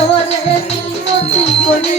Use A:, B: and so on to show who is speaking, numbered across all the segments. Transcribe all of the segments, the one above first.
A: তোরে মিনতি করি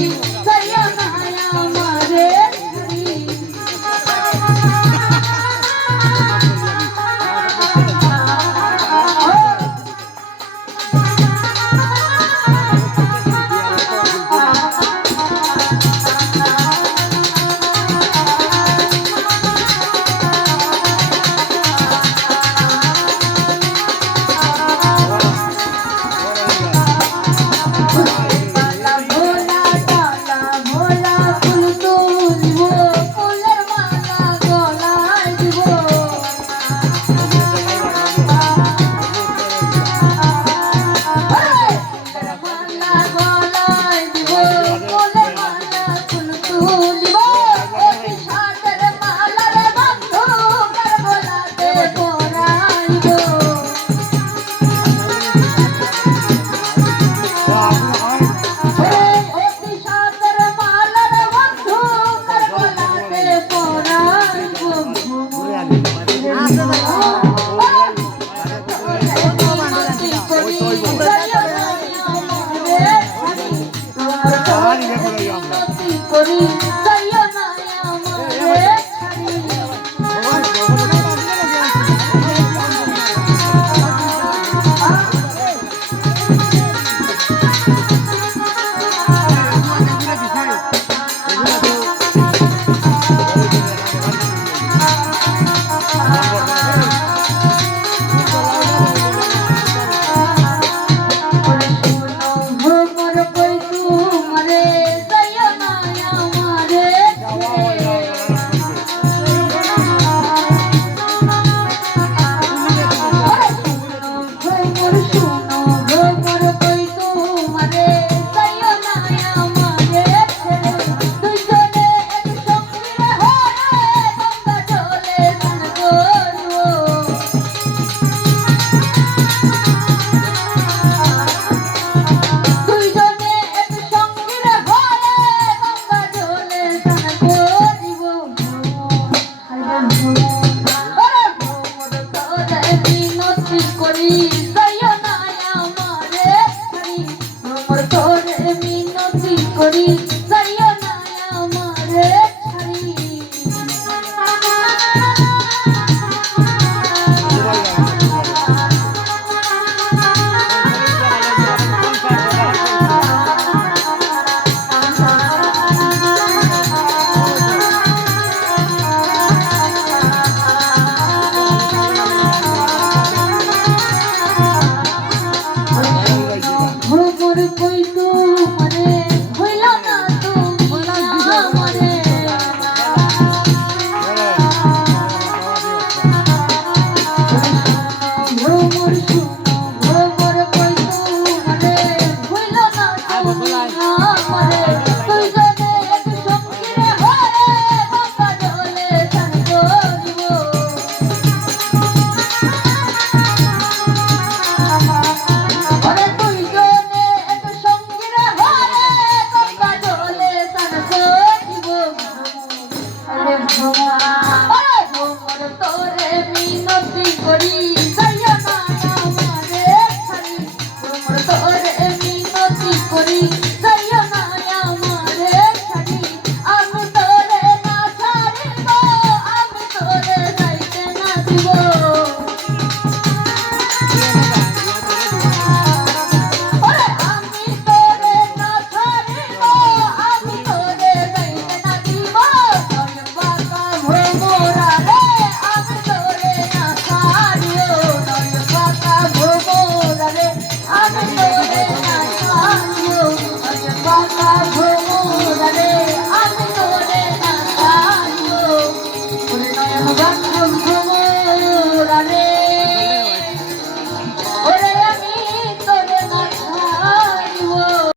A: ভ্রমর শুনো ভ্রমর কই Okay.